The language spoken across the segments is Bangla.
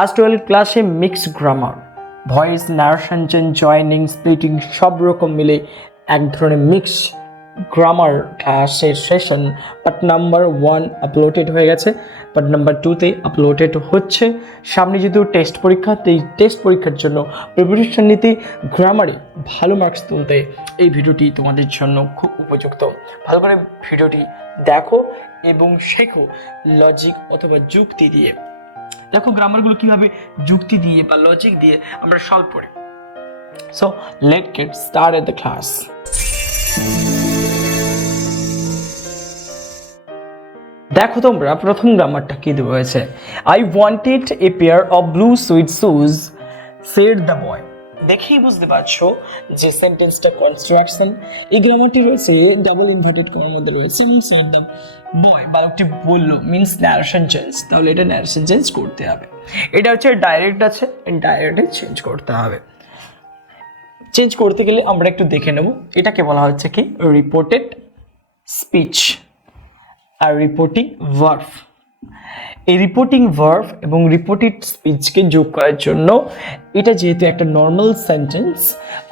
আজ 12 ক্লাসে mixed grammar, voice, narration change, joining, splitting সব রকম মিলে এক ধরনের মিক্স গ্রামার ক্লাসের সেশন পার্ট নাম্বার 1 আপলোডেড হয়ে গেছে, পার্ট নাম্বার 2তে আপলোডেড হচ্ছে। সামনে যেহেতু টেস্ট পরীক্ষা, এই টেস্ট পরীক্ষার জন্য প্রিপারেশন নিতে, গ্রামারে ভালো মার্কস তুলতে এই ভিডিওটি তোমাদের জন্য খুব উপযুক্ত। ভালো করে ভিডিওটি দেখো এবং শেখো লজিক অথবা যুক্তি দিয়ে। দেখো গ্রামারগুলো কিভাবে যুক্তি দিয়ে বা লজিক দিয়ে আমরা সলভ করি। So late get start at the class. দেখো তোমরা প্রথম গ্রামারটা কি দেওয়া হয়েছে, I wanted a pair of blue sweet shoes said the boy. দেখেই বুঝতে পারছো যে সেন্টেন্সটা কনস্ট্রাকশন। এই গ্রামারটি রয়েছে ডাবল ইনভার্টেড কমার মধ্যে রয়েছে এবং সেড দ্য বয় বালকটি বললো মিন্স ন্যারেশন চেঞ্জ, তাহলে এটা ন্যারেশন চেঞ্জ করতে হবে। এটা হচ্ছে ডাইরেক্ট আছে, ডাইরেক্টে চেঞ্জ করতে হবে। চেঞ্জ করতে গেলে আমরা একটু দেখে নেব, এটাকে বলা হচ্ছে কি রিপোর্টেড স্পিচ আর রিপোর্টিং ভার্ব। এই রিপোর্টিং ভার্ব এবং রিপোর্টেড স্পিচকে যোগ করার জন্য এটা যেহেতু একটা নর্মাল সেন্টেন্স,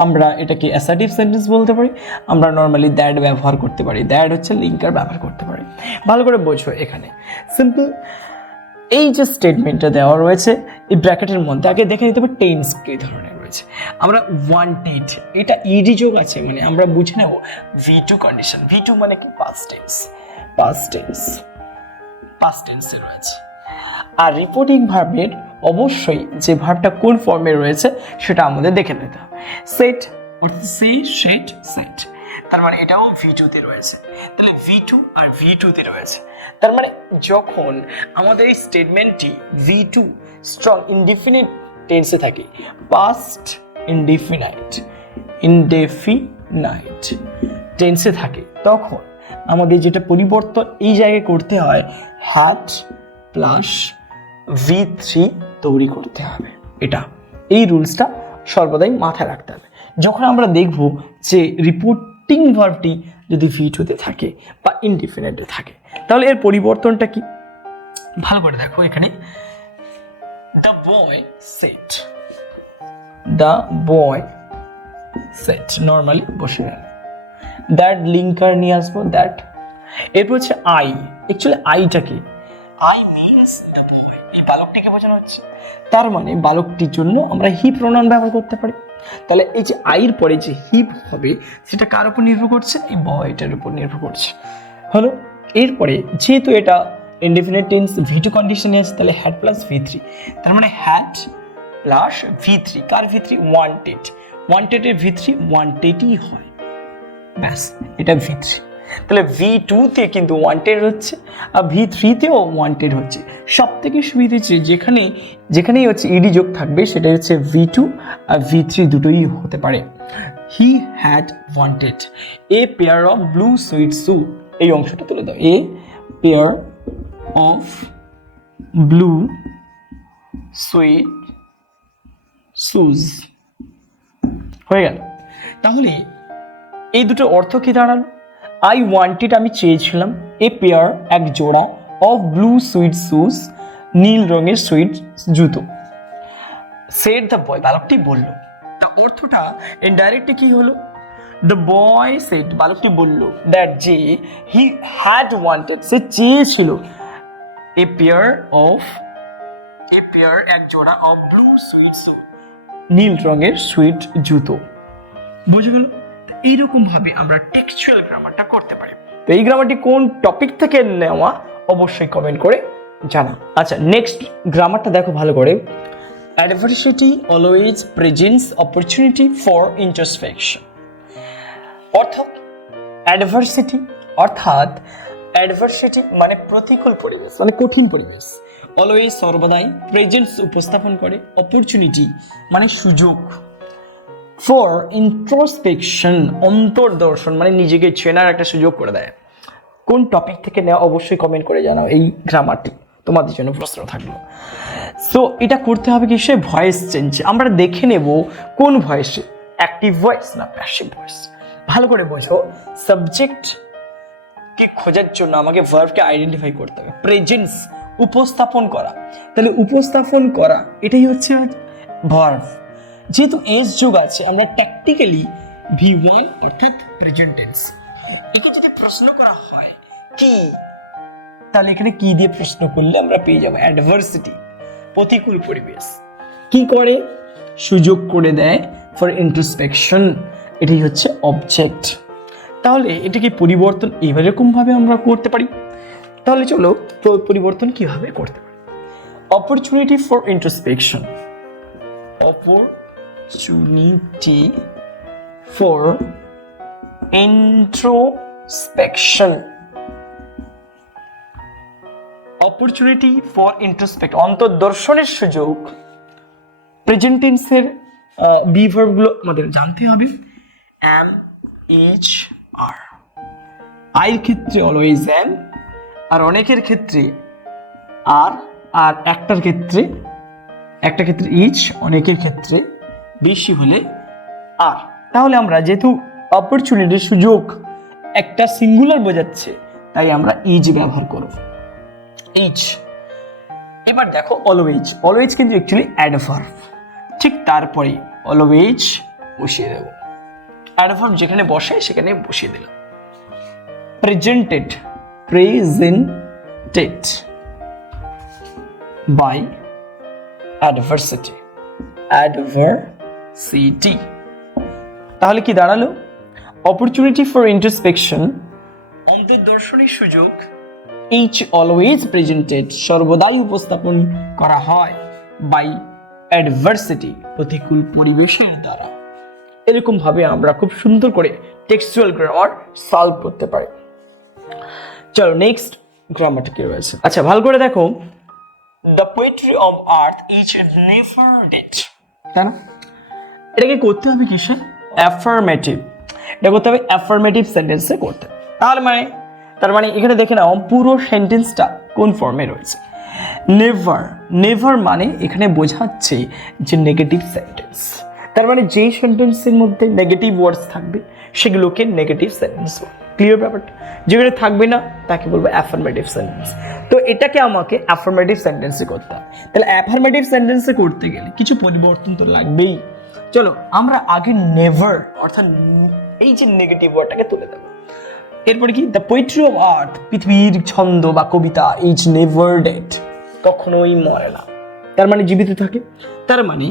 আমরা এটাকে অ্যাসার্টিভ সেন্টেন্স বলতে পারি। আমরা নর্মালি দ্যাট ব্যবহার করতে পারি, দ্যাট হচ্ছে লিঙ্কার ব্যবহার করতে পারি। ভালো করে বোঝো, এখানে সিম্পল এই যে স্টেটমেন্টটা দেওয়া রয়েছে এই ব্র্যাকেটের মধ্যে আগে দেখে নিতে হবে টেন্স কী ধরনের রয়েছে। আমরা ওয়ান্টেড, এটা ইডি যোগ আছে, মানে আমরা বুঝে নেব V2 কন্ডিশন। V2 মানে কি পাস্ট টেন্স, পাস্ট টেন্সে রয়েছে। আর রিপোর্টিং ভার্বের অবশ্যই যে ভার্বটা কোন ফর্মে রয়েছে সেটা আমাদের দেখে নিতে হবে। সেট অর্থাৎ সে, সেট, সেট, তার মানে এটাও V2 তে রয়েছে। তাহলে V2 আর V2 তে রয়েছে, তার মানে যখন আমাদের এই স্টেটমেন্টটি V2 স্ট্রং ইনডিফিনিট টেন্সে থাকে, পাস্ট ইনডিফিনাইট টেন্সে থাকে, তখন আমাদের যেটা পরিবর্তন এই জায়গায় করতে হয়, হ্যাড প্লাস V3 তৈরি করতে হবে। এটা এই রুলসটা সর্বদাই মাথায় রাখতে হবে যখন আমরা দেখব যে রিপোর্টিং ভার্বটি যদি V2 তে থাকে বা ইনডিফিনিটে থাকে, তাহলে এর পরিবর্তনটা কি ভালো করে দেখো। এখানে দ্য বয় সেট নর্মালি বসে গেল, দ্যাট লিঙ্কার নিয়ে আসবো দ্যাট। এরপর হচ্ছে আই, অ্যাকচুয়ালি আইটা কি, আই মিনস দ্য বয়, এই বালকটিকে বোঝানো হচ্ছে, তার মানে বালকটির জন্য আমরা হি প্রোনাউন ব্যবহার করতে পারি। তাহলে এই যে আইর পরে যে হিপ হবে সেটা কার উপর নির্ভর করছে, এই বয়টার উপর নির্ভর করছে। হলো, এরপরে যেহেতু এটা ইনডিফিনিট টেন্স V2 কন্ডিশনে আছে, তাহলে হ্যাড প্লাস V3, তার মানে had plus V3, car V3, ওয়ান্টেডের V3 ওয়ান্টেডই হয়, ব্যাস এটা V3। তাহলে V2 তে কিন্তু ওয়ান্টেড হচ্ছে আর V3 তেও ওয়ান্টেড হচ্ছে। সব থেকে সুবিধা হচ্ছে যেখানেই হচ্ছে ইডি যোগ থাকবে সেটা হচ্ছে V2 আর V3 দুটোই হতে পারে। He had wanted a pair of blue sweet shoe, এই অংশটা তুলে দাও, a pair of blue sweet shoes হয়ে গেল। তাহলে এই দুটো অর্থ কি দাঁড়ালো, আই ওয়ান্টেড আমি চেয়েছিলাম, এ পেয়ার এক জোড়া, অফ ব্লু সুইট শুজ নীল রঙের সুইট জুতো, সেড দ্য বয় বালকটি বলল। তা অর্থটা ইনডাইরেক্টলি কি হলো, দ্য বয় সেড বালকটি বলল, দ্যাট যে হি হ্যাড ওয়ান্টেড সে চেয়েছিল, এ পেয়ার এক জোড়া অফ ব্লু সুইট শু নীল রঙের সুইট জুতো। বুঝে গেল? এইরকম ভাবে আমরা টেক্সচুয়াল গ্রামারটা করতে পারি। তো এই গ্রামারটি কোন টপিক থেকে নেওয়া অবশ্যই কমেন্ট করে জানাও। আচ্ছা, নেক্সট গ্রামারটা দেখো ভালো করে, adversity always presents opportunity for introspection. Adversity মানে প্রতিকূল পরিবেশ, মানে কঠিন পরিবেশ। অলওয়েজ সর্বদাই, প্রেজেন্টস উপস্থাপন করে, অপরচুনিটি মানে সুযোগ, ফর ইন্ট্রোস্পেকশন অন্তর্দর্শন মানে নিজেকে চেনার একটা সুযোগ করে দেয়। কোন টপিক থেকে নেওয়া অবশ্যই কমেন্ট করে জানাও, এই গ্রামারটি তোমাদের জন্য প্রশ্ন থাকলো। সো এটা করতে হবে কি, সে ভয়েস চেঞ্জ, আমরা দেখে নেব কোন ভয়েসে, অ্যাক্টিভ ভয়েস না প্যাসিভ ভয়েস। ভালো করে বোঝো, সাবজেক্ট কে খোঁজার জন্য আমাকে ভার্বকে আইডেন্টিফাই করতে হবে। প্রেজেন্স উপস্থাপন করা। তাহলে উপস্থাপন করা এটাই হচ্ছে ভার্ব। যেহেতু এস যোগ আছে আমরা ট্যাকটিক্যালি V1 অর্থাৎ প্রেজেন্ট টেন্স। একে যদি প্রশ্ন করা হয় কি, তাহলে এখানে কি দিয়ে প্রশ্ন করলে আমরা পেয়ে যাবো অ্যাডভার্সিটি, প্রতিকূল পরিবেশ। কি করে? সুযোগ করে দেয় ফর ইন্ট্রোস্পেকশন, এটাই হচ্ছে অবজেক্ট। তাহলে এটাকে পরিবর্তন এরকম ভাবে আমরা করতে পারি। তাহলে চলো পরিবর্তন কিভাবে করতে পারি। Opportunity for introspection, opportunity for introspection, opportunity for introspect, অন্তর্দর্শনের সুযোগ। প্রেজেন্ট টেন্সের বি ভার্বগুলো আমাদের জানতে হবে। am, is, are। আইর ক্ষেত্রে অলওয়েজ am, আর অনেকের ক্ষেত্রে আর, আর একটা ক্ষেত্রে ইজ, অনেকের ক্ষেত্রে বেশি হলে আর। তাহলে আমরা যেহেতু অপরচুনিটির সুযোগ একটা সিঙ্গুলার বোঝাচ্ছে, তাই আমরা ইজ ব্যবহার করব, ইজ। এবার দেখো অলওয়েজ, অলওয়েজ কিন্তু অ্যাকচুয়ালি অ্যাডভার্ব, ঠিক তারপরে অলওয়েজ বসিয়ে দেব। অ্যাডভার্ব যেখানে বসে সেখানে বসিয়ে দিলাম। Presented, presented by adversity, adversity. তাহলে কি দাঁড়ালো? অপরচুনিটি ফর ইন্ট্রোস্পেকশন, অন্তর্দর্শনের সুযোগ, ইচ অলওয়েজ প্রেজেন্টেড, সর্বদাই উপস্থাপন করা হয়, বাই অ্যাডভার্সিটি, প্রতিকূল পরিবেশের দ্বারা। এরকম ভাবে আমরা খুব সুন্দর করে টেক্সচুয়াল গ্রামার সলভ করতে পারি। চলো নেক্সট গ্রামারটা কি রয়েছে। আচ্ছা ভালো করে দেখো, the poetry of earth is never dead, তাই না? এটাকে করতে হবে কিসে? অ্যাফার্মেটিভ। এটা করতে হবে অ্যাফার্মেটিভ সেন্টেন্সে করতে। তার মানে এখানে দেখে নাও পুরো সেন্টেন্সটা কোন ফর্মে রয়েছে। নেভার, নেভার মানে এখানে বোঝাচ্ছে যে নেগেটিভ সেন্টেন্স। তার মানে যেই সেন্টেন্সের মধ্যে নেগেটিভ ওয়ার্ডস থাকবে সেগুলোকে নেগেটিভ সেন্টেন্স বলে। ক্লিয়ার ব্যাপারটা? যেগুলো থাকবে না তাকে বলবো অ্যাফার্মেটিভ সেন্টেন্স। তো এটাকে আমাকে অ্যাফার্মেটিভ সেন্টেন্সে করতে হবে। তাহলে অ্যাফার্মেটিভ সেন্টেন্সে করতে গেলে কিছু পরিবর্তন তো লাগবেই। চলো আমরা আগে নেভার অর্থাৎ এই যে নেগেটিভ ওয়ার্ডটাকে তুলে দেবো। এরপরে কি? দ্য পোয়েট্রি অফ আর্ট, পৃথিবীর ছন্দ বা কবিতা, ইজ নেভার ডেড, কখনোই মরে না, তার মানে জীবিত থাকে। তার মানে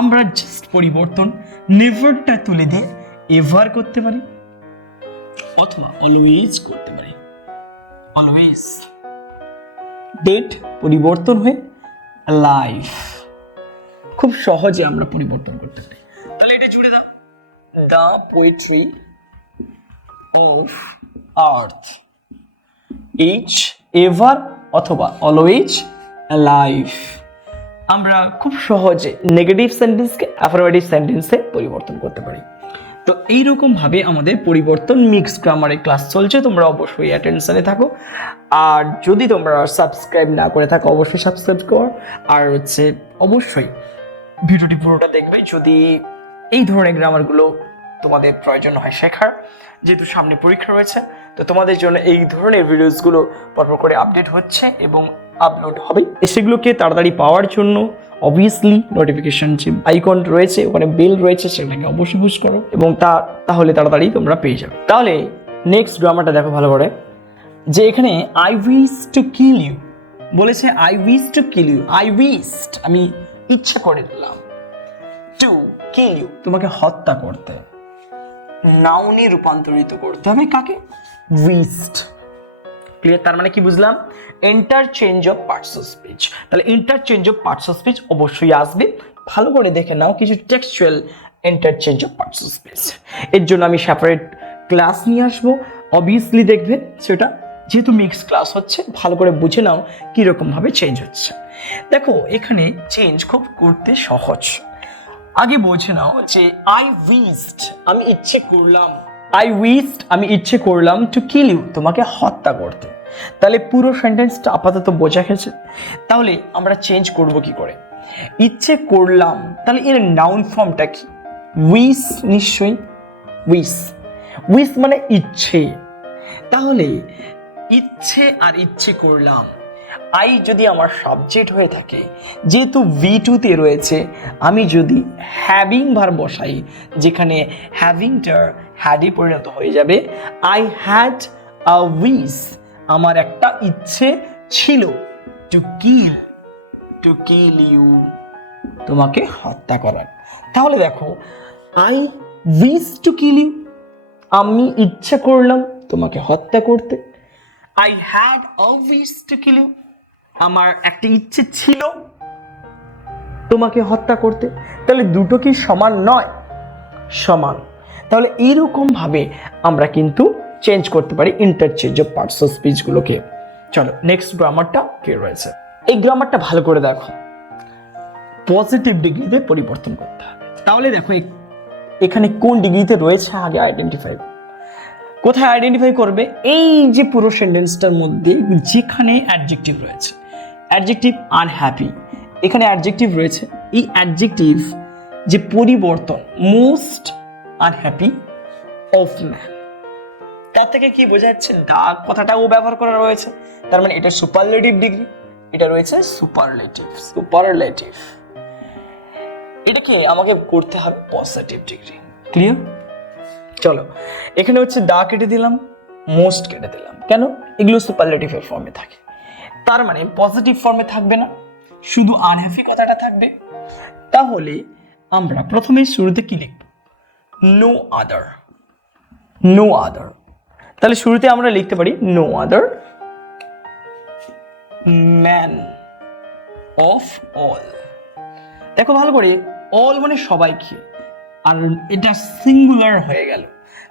আমরা জাস্ট পরিবর্তন নেভারটা তুলে দিয়ে এভার করতে পারি অথবা অলওয়েজ করতে পারি। অলওয়েজ, ডেড পরিবর্তন হয়ে লাইফ, খুব সহজে আমরা পরিবর্তন করতে পারি। তাহলে এটা ছুড়ে দাও, the poetry of earth is ever অথবা অলওয়েজ লাইফ। আমরা খুব সহজে নেগেটিভ সেন্টেন্সকে অ্যাফার্মেটিভ সেন্টেন্সে পরিবর্তন করতে পারি। তো এইরকম ভাবে আমাদের পরিবর্তন মিক্স গ্রামারের ক্লাস চলছে, তোমরা অবশ্যই অ্যাটেনশনে থাকো। আর যদি তোমরা সাবস্ক্রাইব না করে থাকো অবশ্যই সাবস্ক্রাইব করো। আর অবশ্যই ভিডিওটি পুরোটা দেখবে যদি এই ধরনের গ্রামারগুলো তোমাদের প্রয়োজন হয় শেখার। যেহেতু সামনে পরীক্ষা রয়েছে, তো তোমাদের জন্য এই ধরনের ভিডিওসগুলো পরপর করে আপডেট হচ্ছে এবং আপলোড হবে। সেগুলোকে তাড়াতাড়ি পাওয়ার জন্য অবভিয়াসলি নোটিফিকেশন যে আইকন রয়েছে, ওখানে বেল রয়েছে, সেটাকে অবশ্যই পুশ করো এবং তাহলে তাড়াতাড়ি তোমরা পেয়ে যাবে। তাহলে নেক্সট গ্রামারটা দেখো ভালো করে, যে এখানে I wish to kill you বলেছে। I wish to kill you, I wished আমি ইচ্ছা করে দিলাম, টু কিল ইউ তোমাকে হত্যা করতে, নাউনে রূপান্তরিত করতে হবে কাকে? উইশড। ক্লিয়ার? তার মানে কি বুঝলাম? Interchange of parts of speech. তাহলে interchange of parts of speech অবশ্যই আসবে, ভালো করে দেখে নাও কিছু textual interchange of parts of speech. এর জন্য আমি সেপারেট ক্লাস নিয়ে আসবো, অবভিয়াসলি দেখবে সেটা। যেহেতু মিক্স ক্লাস হচ্ছে, ভালো করে বুঝে নাও কিরকম ভাবে চেঞ্জ হচ্ছে। দেখো এখানে চেঞ্জ খুব করতে সহজ। আগে বুঝে নাও যে আই উইশড আমি ইচ্ছে করলাম, আই উইশড আমি ইচ্ছে করলাম টু কিল ইউ তোমাকে হত্যা করতে। তাহলে পুরো সেন্টেন্সটা আপাতত বোঝা গেছে। তাহলে আমরা চেঞ্জ করব কি করে? ইচ্ছে করলাম, তাহলে এর নাউন ফর্মটা কি? উইশ, নিশ্চয়ই উইশ। উইশ মানে ইচ্ছে। তাহলে ইচ্ছে আর ইচ্ছে করলাম, আই যদি আমার সাবজেক্ট হয়ে থাকে, যেহেতু V2 তে রয়েছে, আমি যদি হ্যাভিং ভার্ব বসাই, যেখানে হ্যাভিংটা হ্যাডে পরিণত হয়ে যাবে। আই হ্যাড আ উইশ, আমার একটা ইচ্ছে ছিল, টু কিল ইউ, তোমাকে হত্যা করার। তাহলে দেখো, I wish to kill you, আমি ইচ্ছা করলাম তোমাকে হত্যা করতে। I had a wish to kill you, আমার একটা ইচ্ছে ছিল তোমাকে হত্যা করতে। তাহলে দুটো কি সমান নয়? সমান। তাহলে এইরকম ভাবে আমরা কিন্তু চেঞ্জ করতে পারি interchange of parts of speech গুলোকে। চলো নেক্সট গ্রামারটা কি রয়েছে, এই গ্রামারটা ভালো করে দেখো। পজিটিভ ডিগ্রিতে পরিবর্তন করতে হবে। তাহলে দেখো এখানে কোন ডিগ্রিতে রয়েছে আগে আইডেন্টিফাই। কোথায় আইডেন্টিফাই করবে? এই যে পুরো সেন্টেন্সটার মধ্যে যেখানে অ্যাডজেক্টিভ রয়েছে, অ্যাডজেক্টিভ আনহ্যাপি, এখানে অ্যাডজেক্টিভ রয়েছে। এই অ্যাডজেক্টিভ যে পরিবর্তন, মোস্ট আনহ্যাপি অফ ম্যান, তার থেকে কি বোঝা যাচ্ছে? ডাক কথাটাও ব্যবহার করা রয়েছে, তার মানে এটা সুপারলেটিভ ডিগ্রি, এটা রয়েছে সুপারলেটিভ। এটাকে আমাকে করতে হবে পজিটিভ ডিগ্রি। ক্লিয়ার? চলো, এখানে হচ্ছে দা কেটে দিলাম, মোস্ট কেটে দিলাম। কেন? এগুলো সুপারলেটিভের ফর্মে থাকে, তার মানে পজিটিভ ফর্মে থাকবে না, শুধু আনহ্যাপি কথাটা থাকবে। তাহলে আমরা প্রথমে শুরুতে কি লিখব? No other. তাহলে শুরুতে আমরা লিখতে পারি no other man of all. দেখো ভালো করে, অল মানে সবাইকে, আর এটা সিঙ্গুলার হয়ে গেল,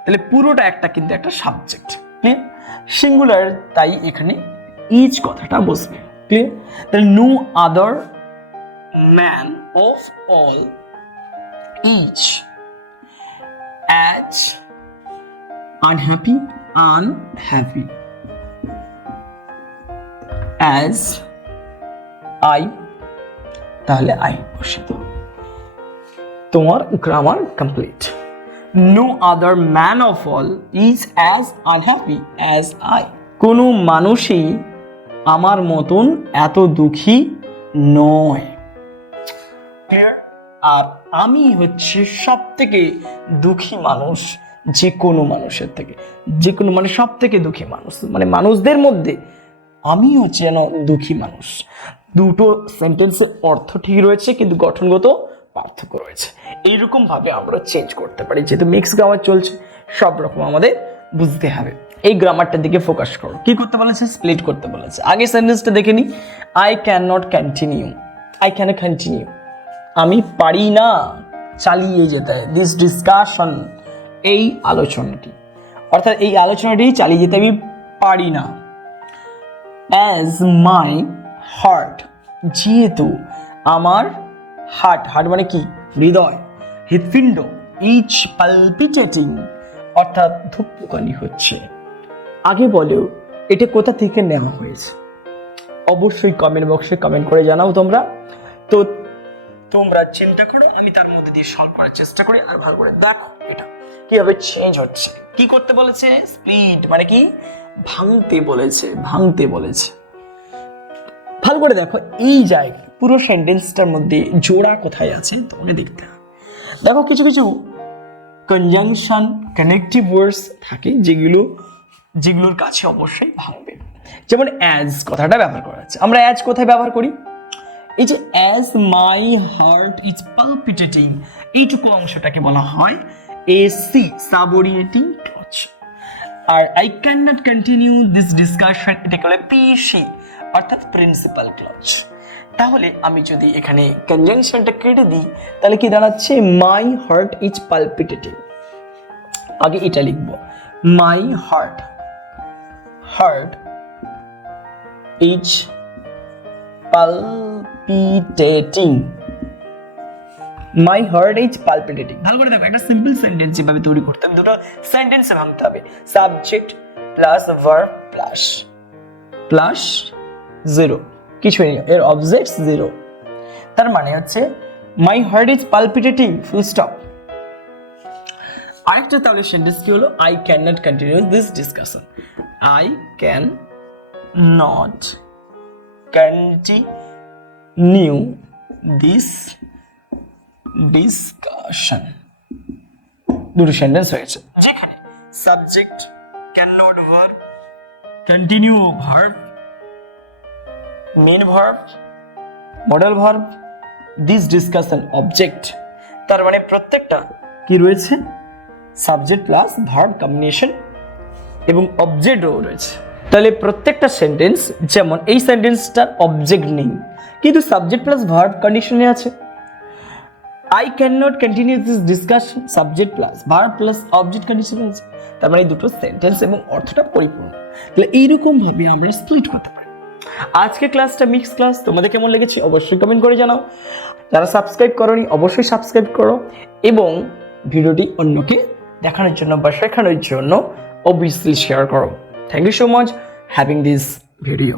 তাহলে পুরোটা কিন্তু একটা সাবজেক্ট। ক্লিয়ার? সিঙ্গুলার, তাই এখানে ইচ কথাটা বসবে। ক্লিয়ার? তাহলে no other man of all each as unhappy as I, তাহলে আই বসে দাও। তোমার grammar complete. No other man of all is as unhappy as I. কোনো মানুষই আমার মতন এত দুঃখী নয়। ক্লিয়ার? আর আমি হচ্ছে সব থেকে দুঃখী মানুষ, যে কোনো মানুষের থেকে, যে কোনো মানে সব থেকে দুঃখী মানুষ, মানে মানুষদের মধ্যে আমি হচ্ছে যেন দুঃখী মানুষ। দুটো সেন্টেন্সের অর্থ ঠিক রয়েছে, কিন্তু গঠনগত পার্থক্য রয়েছে। এইরকম ভাবে আমরা চেঞ্জ করতে পারি। যেহেতু মিক্স গ্রামার চলছে, সব রকম আমাদের বুঝতে হবে। এই গ্রামারটার দিকে ফোকাস করো। কি করতে বলেছে? স্প্লিট করতে বলেছে। আগে সেন্টেন্সটা দেখে নি। আই ক্যান নট কন্টিনিউ, আমি পারি না চালিয়ে যেতে, দিস ডিসকাশন, এই আলোচনাটি, অর্থাৎ এই আলোচনাটি চালিয়ে যেতে আমি পারি না। অ্যাজ মাই হার্ট, যেহেতু আমার হার্ট মানে কি? হৃদয়, হৃৎপিণ্ড, ইচ পালপিটেটিং, অর্থাৎ ধুকপুকানি হচ্ছে। আগে বলো এটা কোথা থেকে নেওয়া হয়েছে? অবশ্যই কমেন্ট বক্সে কমেন্ট করে জানাও তোমরা। তো তোমরা চিন্তা করো, আমি তার মধ্যে দিয়ে সলভ করার চেষ্টা করি, আর ভালো করে দেখো এটা কিভাবে চেঞ্জ হচ্ছে। কি করতে বলেছে? স্প্লিট মানে কি? ভাঙতে বলেছে। ভালো করে দেখো এই জায়গায় পুরো সেন্টেন্সটার মধ্যে জোড়া কোথায় আছে তোমাকে দেখতে হবে। দেখো কিছু কনজাংশন, কানেক্টিভ ওয়ার্ডস থাকে যেগুলোর কাছে অবশ্যই ভাঙবে। যেমন অ্যাজ কথাটা ব্যবহার করা আছে। আমরা অ্যাজ কোথায় ব্যবহার করি? এই যে as my heart is palpitating, এইটুকু অংশটাকে বলা হয় এসি, সাবঅর্ডিনেটিং ক্লজ। আর I can not continue this discussion, এটাকে বলে পিসি, অর্থাৎ প্রিন্সিপাল ক্লজ। তাহলে আমি যদি এখানে কনজাংশনটা কেটে দিই, তাহলে কি দাঁড়াচ্ছে? My heart is palpitating. আগে এটা লিখবো, my heart is palpitating, my heart is palpitating। ভালো করে দেখো, একটা সিম্পল সেন্টেন্স যেভাবে তৈরি করতে হবে, দুটো সেন্টেন্সে ভাঙতে হবে। Subject plus verb plus zero, কিছুই নেই, এর অবজেক্ট জিরো। তার মানে হচ্ছে my heart is palpitating, full stop। আরেকটা তাহলে সেন্টেন্স কি হলো? I cannot continue this discussion, I can not continue this discussion দুটো সেন্টেন্স হয়েছে যেখানে subject can not verb continue verb main verb modal verb this discussion object তার মানে প্রত্যেকটা কি রয়েছে সাবজেক্ট প্লাস ভার্ব কম্বিনেশন এবং অবজেক্টও রয়েছে তাহলে প্রত্যেকটা সেন্টেন্স যেমন এই সেন্টেন্সটার অবজেক্ট নেই কিন্তু সাবজেক্ট প্লাস ভার্ব কন্ডিশনে আছে I cannot continue this discussion subject plus verb plus object condition আছে তার মানে দুটো সেন্টেন্স এবং অর্থটা পরিপূর্ণ তাহলে এইরকম ভাবে আমরা স্প্লিট করতে পারি আজকে ক্লাসটা মিক্স ক্লাস তোমাদের কেমন লেগেছে অবশ্যই কমেন্ট করে জানাও যারা সাবস্ক্রাইব করোনি অবশ্যই সাবস্ক্রাইব করো এবং ভিডিওটি অন্যকে দেখানোর জন্য বা শেখানোর জন্য অবভিয়াসলি শেয়ার করো thank you so much having this video